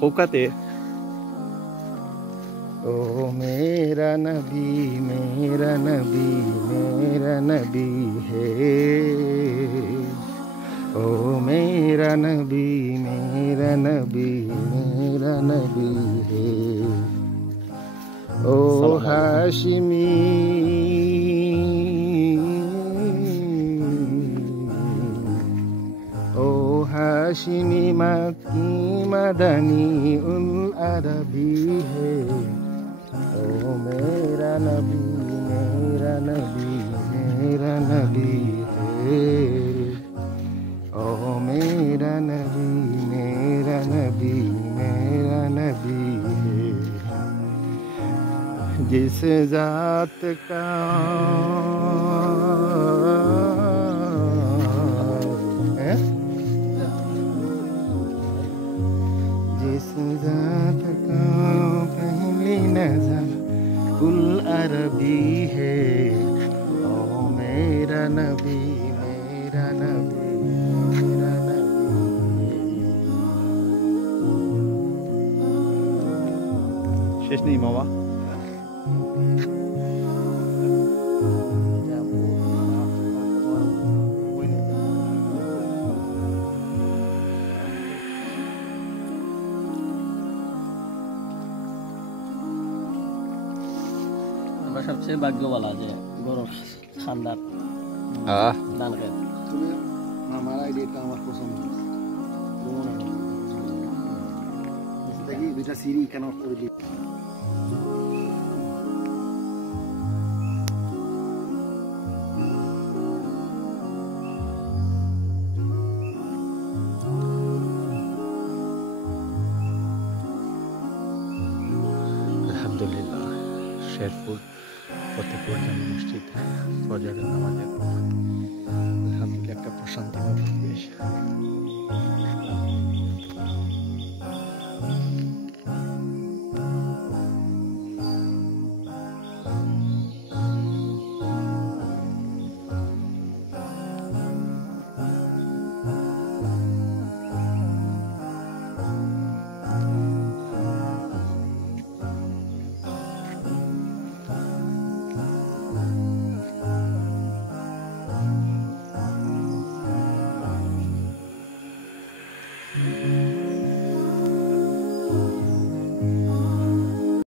औकाते ओ मेरा नबी मेरा नबी मेरा नबी है ओ मेरा नबी मेरा नबी मेरा नबी है ओ हाशिमी हाशिमी मक्की मदनी उल अरबी है ओ मेरा नबी मेरा नबी मेरा नबी है ओ मेरा नबी मेरा नबी मेरा नबी है जिस जात का ज़ात का पहली नज़र कुल अरबी है ओ मेरा नबी मेरा नबी मेरा नबी शेष नहीं मावा सबसे भाग्यवाला जे गौरव खानदार दान कर हमारा आइडिया का हमारा पसंद है कि बेटा सीरी কেন করে দিই আলহামদুলিল্লাহ শেরপুর ফতেপুর জামে মসজিদ ফজরের নামাজের পর আলহামদুলিল্লাহ একটা প্রশান্তিময় পরিবেশ